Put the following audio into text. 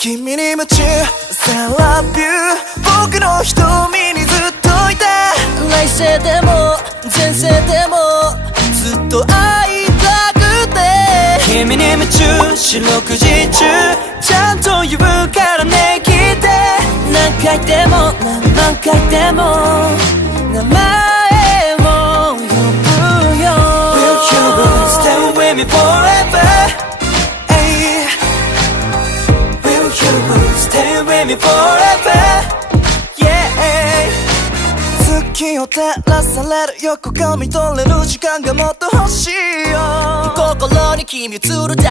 君に夢中 I love you 僕の瞳にずっといて来世でも前世でもずっと会いたくて君に夢中四六時中ちゃんと言うからね聞いて何回でも何回でも名前を呼ぶよ Will you stay with me forever Ay. Will you stay with me forever Yeah 月を照らされる横顔見とれる時間がもっと欲しいよ心に君映る